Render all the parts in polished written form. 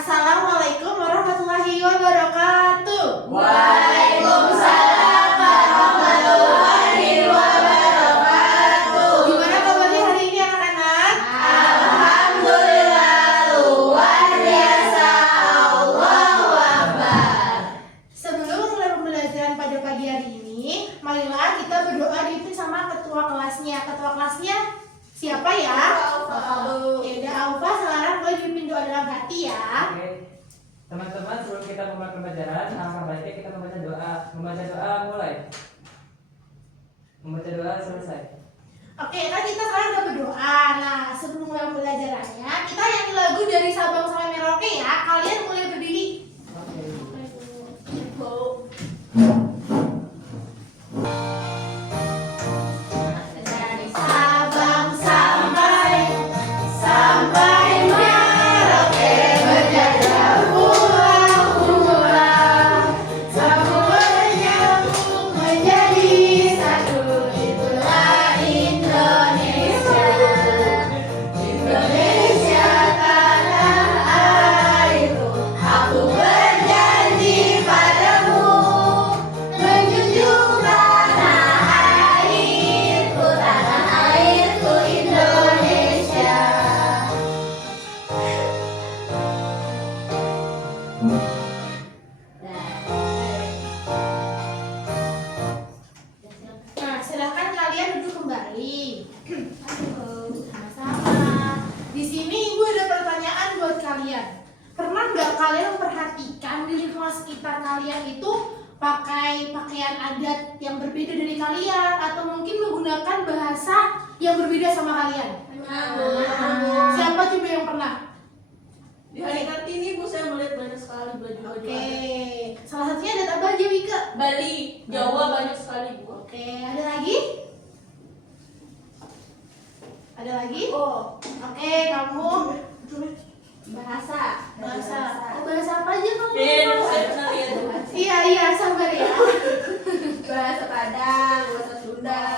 Assalamualaikum warahmatullahi wabarakatuh. Waalaikumsalam warahmatullahi wabarakatuh. Gimana kabarnya hari ini anak-anak? Alhamdulillah luar biasa. Allahu Akbar. Sebelum mulai pembelajaran pada pagi hari ini, marilah kita berdoa dipimpin sama ketua kelasnya. Ketua kelasnya siapa ya? Ya udah Alfa, sekarang boleh dipimpin doa dalam hati ya. Oke, teman-teman, sebelum kita memulai pembelajaran, alangkah baiknya kita membaca doa. Membaca doa mulai. Membaca doa selesai. Oke, kan kita sekarang udah berdoa. Nah, sebelum mulai pembelajarannya, kita nyanyi lagu dari Sabang sampai Merauke ya. Kalian mulai berdiri. Oke. Sabang sampai Merauke berjajah pulau-pulau, sambung menyambung menjadi satu. Itulah Indonesia. Indonesia tanah airku, aku berjanji padamu menjunjung tanah airku Indonesia. Nah, silakan kalian duduk kembali. Sama-sama. Di sini Ibu ada pertanyaan buat kalian. Pernah nggak kalian memperhatikan di lingkungan sekitar kalian itu pakai pakaian adat yang berbeda dari kalian, atau mungkin menggunakan bahasa yang berbeda sama kalian? Siapa coba yang pernah? Di hari Kartini Bu, saya melihat banyak sekali baju-baju Oke, adat. salah satunya adat apa aja, Wika? Bali, Jawa banyak sekali Bu. Oke, ada lagi? Ada lagi? Oh, Oke, kamu bahasa. bahasa apa aja kamu? Saya pernah lihat Bu. Iya, sabar ya. Bahasa Padang, bahasa Sunda.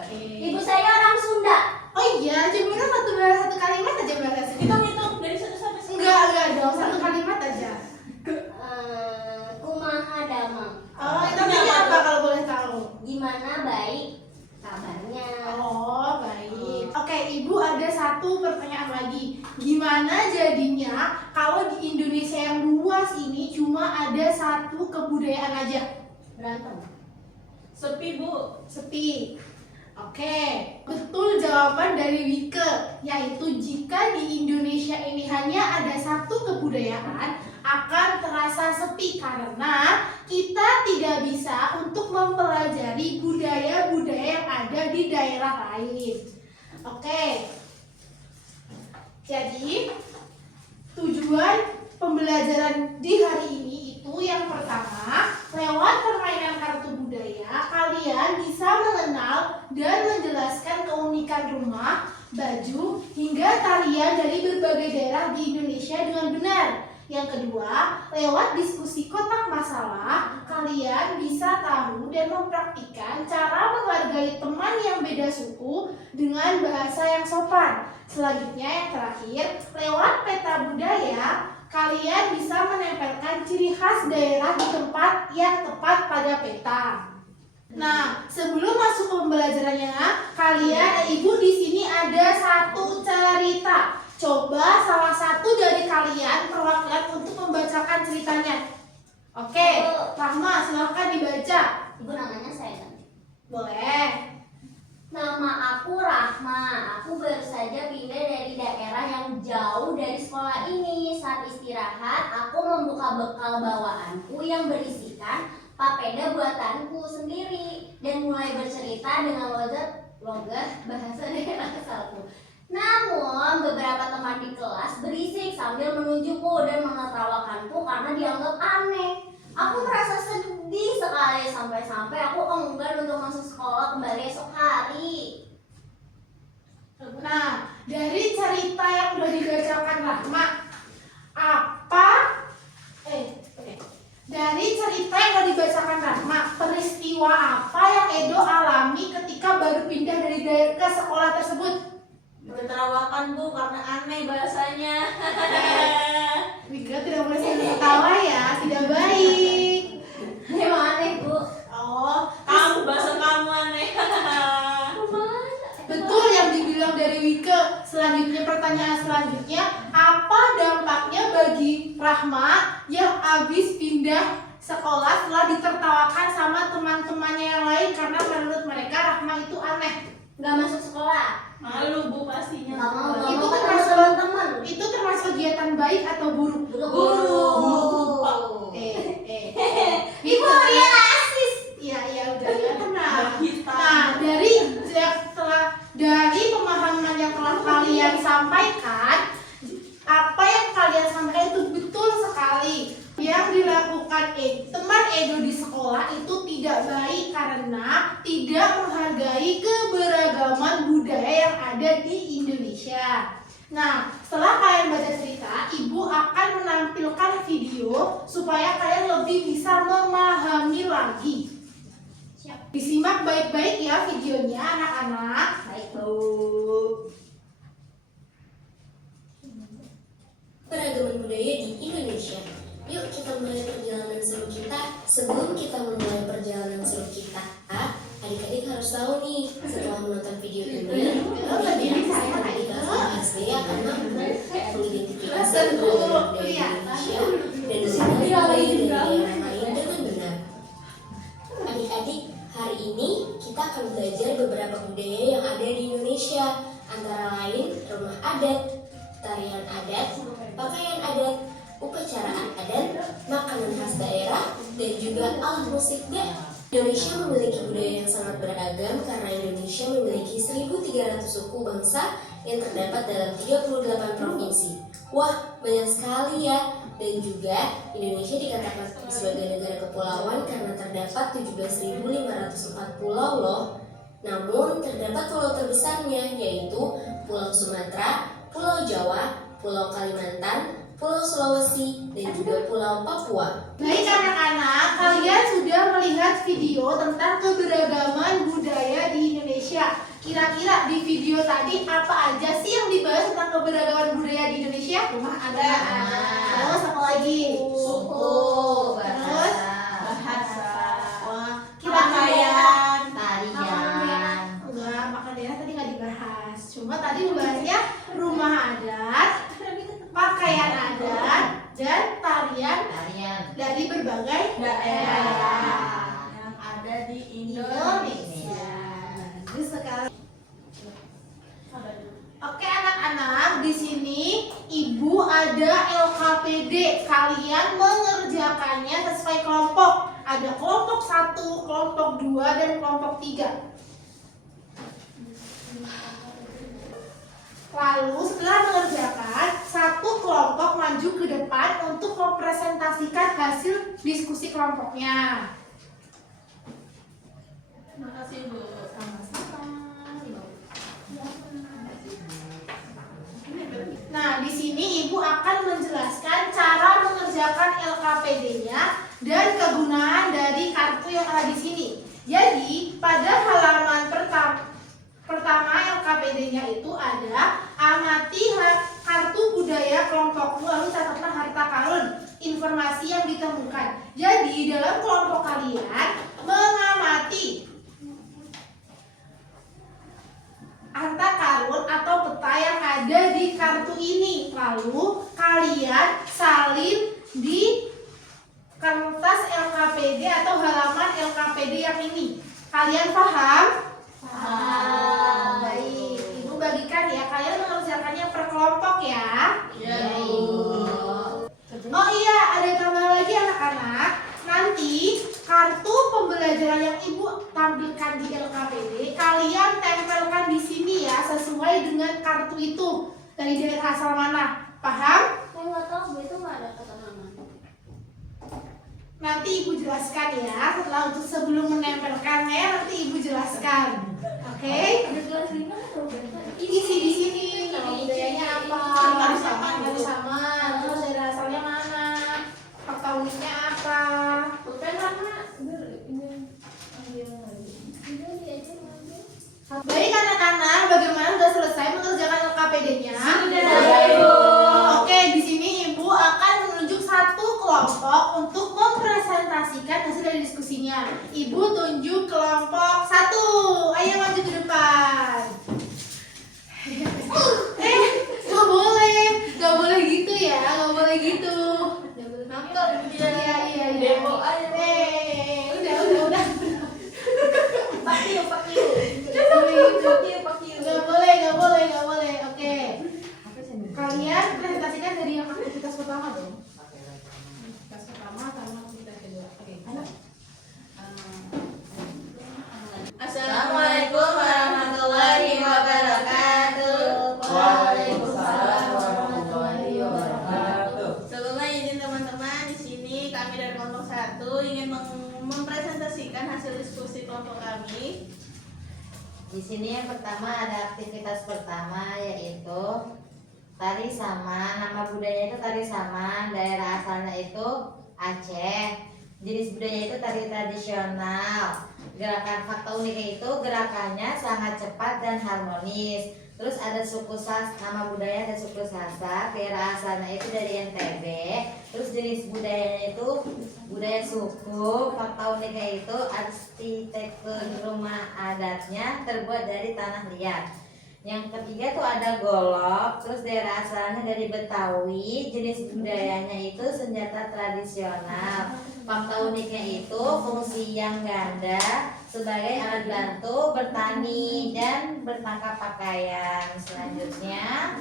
Oke. saya orang Sunda. Oh iya, coba dong satu kalimat aja bahasa sini. Hitung dari 1 sampai 10. Enggak dong, satu kalimat aja. Kumaha damang. Oh, itu artinya apa kalau boleh tahu? Gimana baik kabarnya? Oh, baik. Oke, Ibu ada satu pertanyaan lagi. Gimana jadinya kalau di Indonesia yang luas ini cuma ada satu kebudayaan aja? Berantem. Sepi Bu. Sepi. Oke, betul jawaban dari Wike, yaitu jika di Indonesia ini hanya ada satu kebudayaan, akan terasa sepi karena kita tidak bisa untuk mempelajari budaya-budaya yang ada di daerah lain. Oke, jadi tujuan pembelajaran di hari ini itu yang pertama, lewat permainan kartu budaya, kalian bisa mengenal dan menjelaskan keunikan rumah, baju, hingga tarian dari berbagai daerah di Indonesia dengan benar. Yang kedua, lewat diskusi kotak masalah, kalian bisa tahu dan mempraktikkan cara menghargai teman yang beda suku dengan bahasa yang sopan. Selanjutnya yang terakhir, lewat peta budaya, kalian bisa menempelkan ciri khas daerah di tempat yang tepat pada peta. Nah, sebelum masuk ke pembelajarannya, Ibu di sini ada satu cerita. Coba salah satu dari kalian perwakilan untuk membacakan ceritanya. Oke, Rahma, silakan dibaca. Ibu namanya saya. Boleh. Nama aku Rahma. Aku baru saja pindah dari daerah yang jauh dari sekolah ini. Saat istirahat, aku membuka bekal bawaanku yang berisikan papeda buatanku sendiri dan mulai bercerita dengan logat bahasa daerah asalku. Namun beberapa teman di kelas berisik sambil menunjukku dan menertawakanku karena dianggap aneh. Aku merasa sedih sekali sampai-sampai aku enggan untuk masuk sekolah kembali esok hari. Nah, dari cerita yang sudah dibacakan Rahma, dari cerita yang sudah dibacakan Rahma, peristiwa apa yang Edo alami ketika baru pindah dari daerah ke sekolah tersebut? Menertawakan Bu karena aneh bahasanya. Wika Rahma yang habis pindah sekolah setelah ditertawakan sama teman-temannya yang lain karena menurut mereka Rahma itu aneh. Nggak masuk sekolah. Malu bu pastinya. Nggak mau Itu ketemu termasuk teman-teman. itu termasuk kegiatan baik atau buruk? Buruk. Itu Dia rasis. iya udah ya tenang. Kita. Nah, dari pemahaman yang telah kalian sampaikan, apa yang kalian sampaikan itu betul sekali. Yang dilakukan teman Edo di sekolah itu tidak baik karena tidak menghargai keberagaman budaya yang ada di Indonesia. Nah, setelah kalian baca cerita, Ibu akan menampilkan video supaya kalian lebih bisa memahami lagi. Siap. Disimak baik-baik ya videonya anak-anak. Baik. Peragaman budaya di Indonesia. Yuk kita mulai perjalanan seru kita. Sebelum kita memulai perjalanan seru kita, adik-adik harus tahu nih, setelah menonton video ini, adik-adik harus akan mampu mengidentifikasi peragaman budaya Indonesia dan disengaja dari daerah lain dengan benar. Adik-adik, hari ini kita akan belajar beberapa budaya yang ada di Indonesia, antara lain rumah adat, tarian adat, pakaian adat, upacara adat, makanan khas daerah, dan juga alat musik daerah. Indonesia memiliki budaya yang sangat beragam karena Indonesia memiliki 1.300 suku bangsa yang terdapat dalam 38 provinsi. Wah, banyak sekali ya. Dan juga Indonesia dikatakan sebagai negara kepulauan karena terdapat 17.504 pulau loh. Namun terdapat pulau terbesarnya yaitu Pulau Sumatera, Pulau Jawa, Pulau Kalimantan, Pulau Sulawesi, dan juga Pulau Papua. Baik anak-anak, kalian sudah melihat video tentang keberagaman budaya di Indonesia. Kira-kira di video tadi apa aja sih yang dibahas tentang keberagaman budaya di Indonesia? Rumah adat. Terus apa lagi? Suku, Terus? Bahasa. Wah, Pakaian. tarian. Enggak, makan daerah tadi nggak dibahas. Cuma tadi membahasnya rumah adat, pakaian adat, dan tarian dari berbagai Daerah yang ada di Indonesia. Bagus sekali. Oke anak-anak, di sini Ibu ada LKPD. Kalian mengerjakannya sesuai kelompok. Ada kelompok 1, kelompok 2, dan kelompok 3. Lalu setelah mengerjakan, satu kelompok maju ke depan untuk mempresentasikan hasil diskusi kelompoknya. Terima kasih bu. Nah, di sini Ibu akan menjelaskan cara mengerjakan LKPD-nya dan kegunaan dari kartu yang ada di sini. Jadi, pada halaman pertama LKPD-nya itu ada amati kartu budaya kelompokmu, lalu catatlah harta karun, informasi yang ditemukan. Jadi, dalam kelompok kalian mengamati harta karun atau peta yang ada di kartu ini. Lalu kalian salin di kertas LKPD atau halaman LKPD yang ini. Kalian paham? Paham. Baik, Ibu bagikan ya. Kalian mengerjakannya per kelompok ya. Ya. Oh iya, ada tambahan lagi anak-anak. Nanti kartu pembelajaran yang Ibu tampilkan di LKPD, kalian tempelkan di sini ya, sesuai dengan kartu itu. Dari daerah asal mana? Paham? Saya nggak tahu, Bu, itu nggak ada kata nama. Nanti Ibu jelaskan ya. Sebelum menempelkannya, nanti Ibu jelaskan. Oke? Ada kelas 5 atau berapa? Isi di sini. Nama budayanya apa? Harus sama. Harus sama. Terus daerah asalnya mana? Fakta uniknya apa? Bukan mana? Baik anak-anak, bagaimana sudah selesai mengerjakan LKPD-nya? Sudah, Ibu. Oke, di sini Ibu akan menunjuk satu kelompok untuk mempresentasikan hasil dari diskusinya. Ibu tunjuk kelompok 1. Ayo maju ke depan. Gak boleh gitu ya, gak boleh gitu. 1 ingin mempresentasikan hasil diskusi kelompok kami. Di sini yang pertama ada aktivitas pertama yaitu tari saman. Nama budaya itu tari saman, daerah asalnya itu Aceh. Jenis budaya itu tari tradisional. Gerakan fakta uniknya itu gerakannya sangat cepat dan harmonis. Terus ada suku Sasak, nama budaya ada suku Sasak, daerah asalnya itu dari NTB. Terus jenis budayanya itu budaya suku. Fakta uniknya itu arsitektur rumah adatnya terbuat dari tanah liat. Yang ketiga tuh ada golok, terus daerah asalnya dari Betawi, jenis budayanya itu senjata tradisional. Fakta uniknya itu fungsi yang ganda sebagai alat bantu bertani dan bertangkap pakaian. Selanjutnya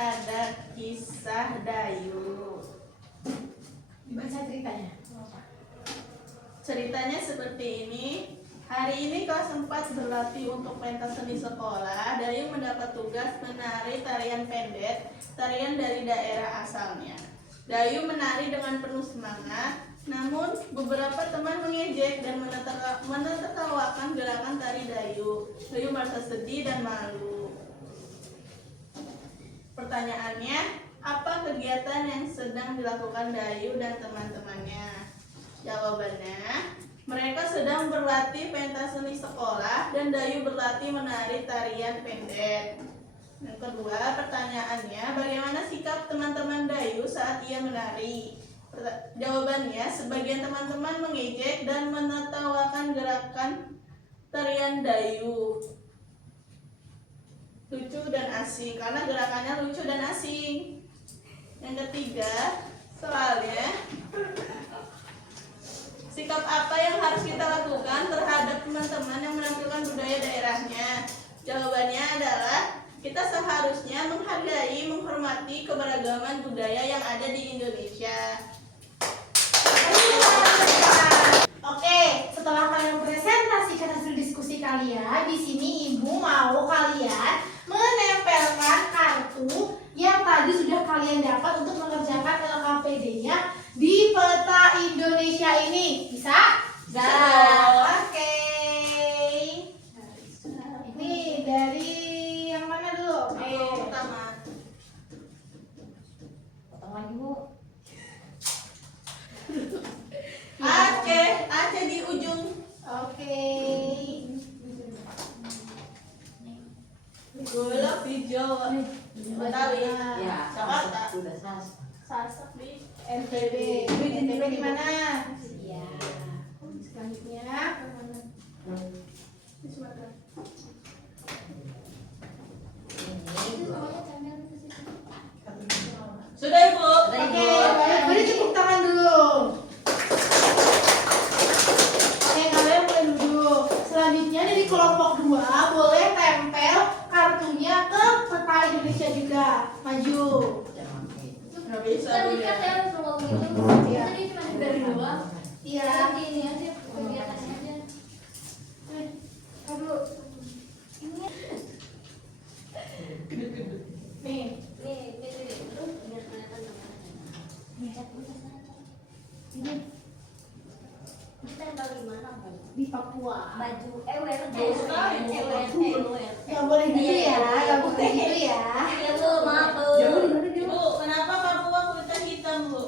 ada kisah Dayu. Dibaca ceritanya. Ceritanya seperti ini. Hari ini kelas 4 berlatih untuk pentas seni sekolah. Dayu mendapat tugas menari tarian pendet, tarian dari daerah asalnya. Dayu menari dengan penuh semangat, namun beberapa teman mengejek dan menertawakan gerakan tari Dayu. Dayu merasa sedih dan malu. Pertanyaannya, apa kegiatan yang sedang dilakukan Dayu dan teman-temannya? Jawabannya, mereka sedang berlatih pentas seni sekolah dan Dayu berlatih menari tarian pendet. Yang kedua, pertanyaannya, bagaimana sikap teman-teman Dayu saat ia menari? Jawabannya, sebagian teman-teman mengejek dan menertawakan gerakan tarian Dayu. Lucu dan asing, karena gerakannya lucu dan asing. Yang ketiga, soalnya, sikap apa yang harus kita lakukan terhadap teman-teman yang menampilkan budaya daerahnya? Jawabannya adalah kita seharusnya menghargai, menghormati keberagaman budaya yang ada di Indonesia. Oke, setelah kalian presentasikan hasil diskusi kalian, di sini Ibu mau kalian menempelkan kartu yang tadi sudah kalian dapat untuk mengerjakan LKPD-nya di peta Indonesia ini. Bisa? Bisa dong. Oke. Ini dari yang mana dulu? Oke. Pertama, potong lagi Bu. Aceh di ujung. Oke. Golok di Jawa. Betawi. Ya, Jakarta. sudah Sasak. Sasak di NTB. NTB di mana? Ya. Selanjutnya. Di Sumatera. Sudah Ibu. Sudah, Oke, Ibu. baik. Beri tepuk tangan dulu. Oke, kalian boleh duduk. Selanjutnya dari kelompok 2 boleh tempel kartunya ke peta Indonesia juga. Maju. Nggak bisa Kan Bu, kan ya. saya harus ngomong gitu. Iya. Tadi cuma dari doang. Iya. Nanti ini aja kegiatannya aja. Aduh. Nih. Nih, terus biar kelihatan Ini kita yang paling mana Bu? di Papua. Baju wear Jauh sekali, Bu. Gak boleh gitu ya, gak boleh gitu ya. Ya Bu, maaf Bu. Ibu, kenapa Papua kulitnya hitam Bu?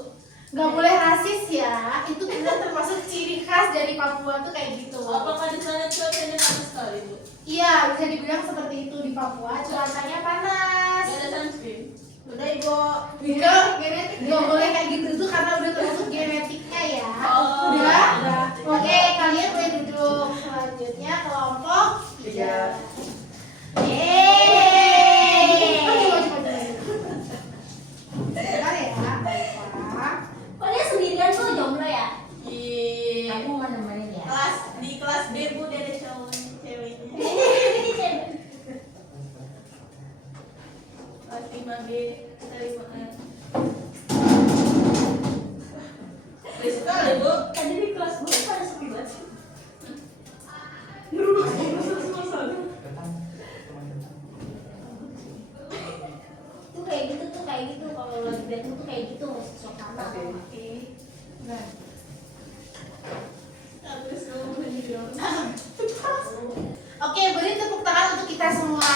Gak boleh rasis ya. Itu kita termasuk ciri khas dari Papua tuh kayak gitu. Apakah di sana cuacanya panas sekali Bu? Iya, bisa dibilang seperti itu di Papua. Cuacanya panas. Gak ada sunscreen. Sudah Ibu. Gak boleh kayak gitu tuh karena udah termasuk genetiknya ya. Oh, Udah? udah. Oke, kalian boleh duduk. Selanjutnya kelompok 3. Yeay. Maju, maju, maju. Bentar ya, Bapak. Kok dia sendirian tuh jomblo ya? Di Aku mau nemenin ya. kelas D Bu, dia ada cowoknya, ceweknya. Kelas 5B, kita 5A. Baik sekali Bu. Tadi di kelas gue pada sepi banget. Datang teman-teman. Tuh kayak gitu tuh kayak gitu, kalau lagi bad mood tuh kayak gitu, suasana. Oke. Nah, Habis kamu video. oke, beri tepuk tangan untuk kita semua.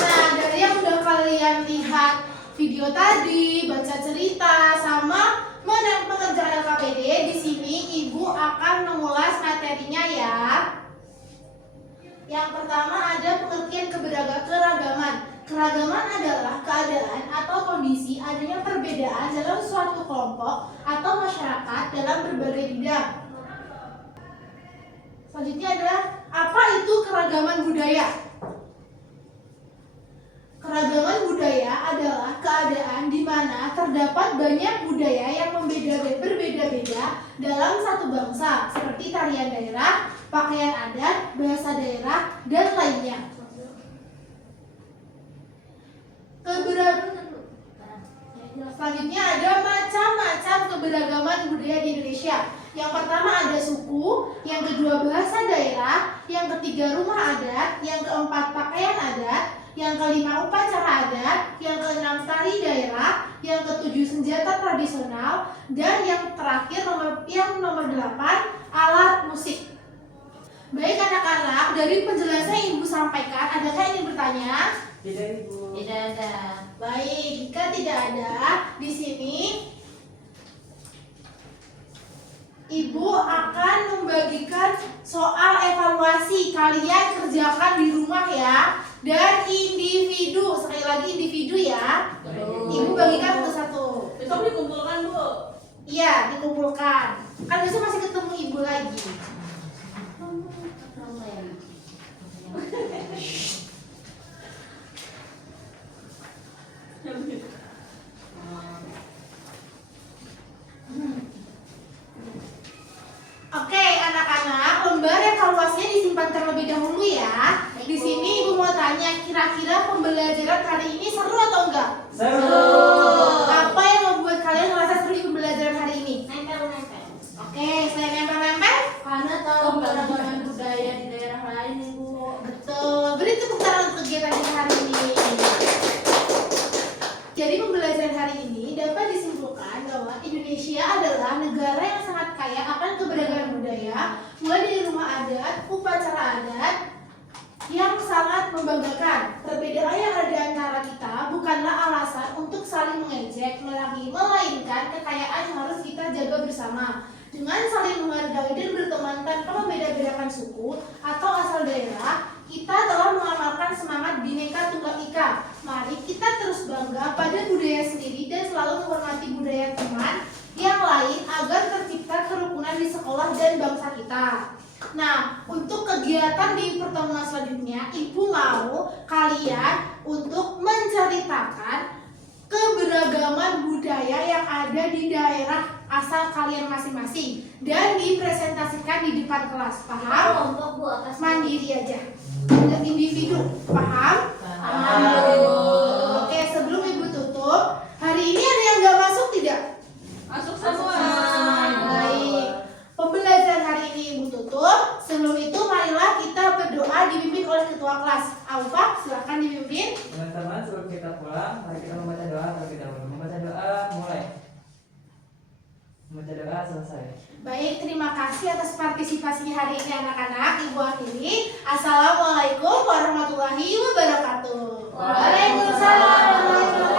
Nah, dari yang udah kalian lihat video tadi, baca cerita, sama mengerjakan LKPD, di sini Ibu akan mengulas materinya ya. Yang pertama ada pengertian keragaman. Keragaman adalah keadaan atau kondisi adanya perbedaan dalam suatu kelompok atau masyarakat dalam berbagai bidang. Selanjutnya adalah apa itu keragaman budaya? Keragaman budaya adalah keadaan di mana terdapat banyak budaya yang berbeda-beda dalam satu bangsa, seperti tarian daerah, pakaian adat, bahasa daerah, dan lainnya. Selanjutnya ada macam-macam keberagaman budaya di Indonesia. Yang pertama ada suku, yang kedua bahasa daerah, yang ketiga rumah adat, yang keempat pakaian adat, yang kelima upacara adat, yang keenam tari daerah, yang ketujuh senjata tradisional, dan yang terakhir nomor 8 alat musik. Baik anak-anak, dari penjelasan yang Ibu sampaikan, adakah yang ingin bertanya? Tidak, Ibu. Tidak ada. Baik, jika tidak ada, di sini Ibu akan membagikan soal evaluasi. Kalian kerjakan di rumah ya. Dan individu, sekali lagi individu ya. Ibu bagikan satu-satu. Besok dikumpulkan, Bu. Iya, dikumpulkan. Kan besok masih ketemu Ibu lagi. Oke, anak-anak, lembar evaluasinya disimpan terlebih dahulu ya. Di sini Ibu mau tanya, kira-kira pembelajaran hari ini seru atau enggak? Seru. Apa yang membuat kalian merasa seru di pembelajaran hari ini? Nempel-nempel. Oke, selain nempel-nempel, Karena tahu keragaman budaya di daerah lain, Ibu. betul. Beri tepuk tangan untuk kegiatan kita hari ini. Jadi pembelajaran hari ini dapat disimpulkan bahwa Indonesia adalah negara yang sangat kaya akan keberagaman budaya, mulai dari rumah adat, upacara adat, yang sangat membanggakan. Perbedaan yang ada antara kita bukanlah alasan untuk saling mengejek, melainkan kekayaan yang harus kita jaga bersama. Dengan saling menghargai dan berteman tanpa membeda-bedakan suku atau asal daerah, kita telah mengamalkan semangat Bhinneka Tunggal Ika. Mari kita terus bangga pada budaya sendiri dan selalu menghormati budaya teman yang lain agar tercipta kerukunan di sekolah dan bangsa kita. Nah, untuk kegiatan di pertemuan selanjutnya, Ibu mau kalian untuk menceritakan keberagaman budaya yang ada di daerah asal kalian masing-masing dan dipresentasikan di depan kelas. Paham? Kelompok, Bu, atas Mandiri aja. Tidak individu. Paham? Oke, sebelum Ibu tutup, hari ini ada yang nggak masuk tidak? Masuk semua. Baik. Pembelajaran hari ini Ibu tutup. Sebelum itu marilah kita berdoa dipimpin oleh ketua kelas. Aufa, silakan dipimpin. Teman-teman, sebelum kita pulang, mari kita membaca doa terlebih dahulu. Membaca doa mulai. Membaca doa selesai. Baik, terima kasih atas partisipasinya hari ini anak-anak. Ibu akhiri. Assalamualaikum warahmatullahi wabarakatuh. Waalaikumsalam.